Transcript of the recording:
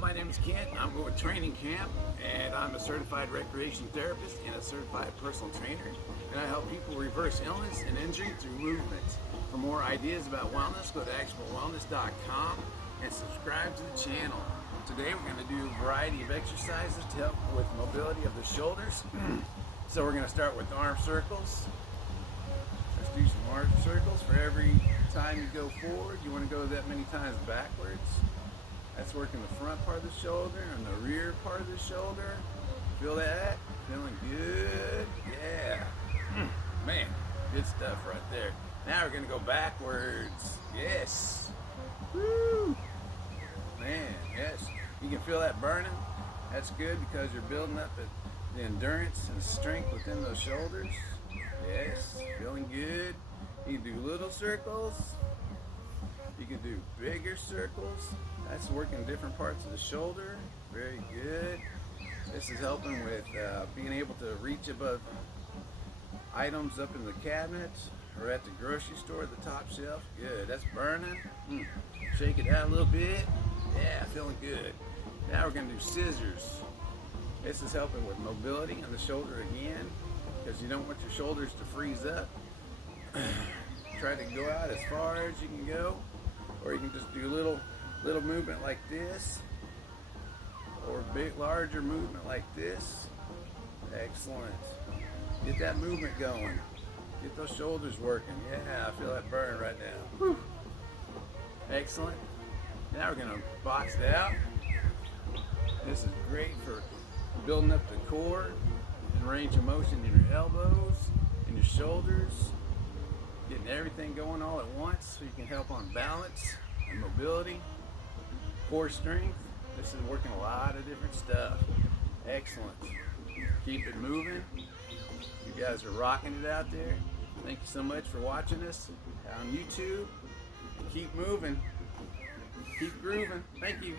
my name is Kent. I'm with Training Kamp, and I'm a certified recreation therapist and a certified personal trainer. And I help people reverse illness and injury through movement. For more ideas about wellness, go to actualwellness.com and subscribe to the channel. Today we're going to do a variety of exercises to help with mobility of the shoulders. So we're going to start with arm circles. Let's do some arm circles. For every time you go forward, you want to go that many times backwards. That's working the front part of the shoulder and the rear part of the shoulder. Feel that? Feeling good? Yeah. Man, good stuff right there. Now we're going to go backwards. Yes. Woo. Man, yes. You can feel that burning. That's good because you're building up the endurance and strength within those shoulders. Yes, feeling good. You can do little circles. You can do bigger circles. That's working different parts of the shoulder. Very good. This is helping with being able to reach above items up in the cabinet or at the grocery store at the top shelf. Good. That's burning. Shake it out a little bit. Yeah, feeling good. Now we're going to do scissors. This is helping with mobility on the shoulder again because you don't want your shoulders to freeze up. Try to go out as far as you can go, or you can just do a little movement like this, or big larger movement like this. Excellent. Get that movement going. Get those shoulders working. Yeah, I feel that burn right now. Whew. Excellent. Now we're going to box it out. This is great for building up the core and range of motion in your elbows and your shoulders. Getting everything going all at once so you can help on balance and mobility, core strength. This is working a lot of different stuff. Excellent. Keep it moving. You guys are rocking it out there. Thank you so much for watching us on YouTube. Keep moving. Keep grooving. Thank you.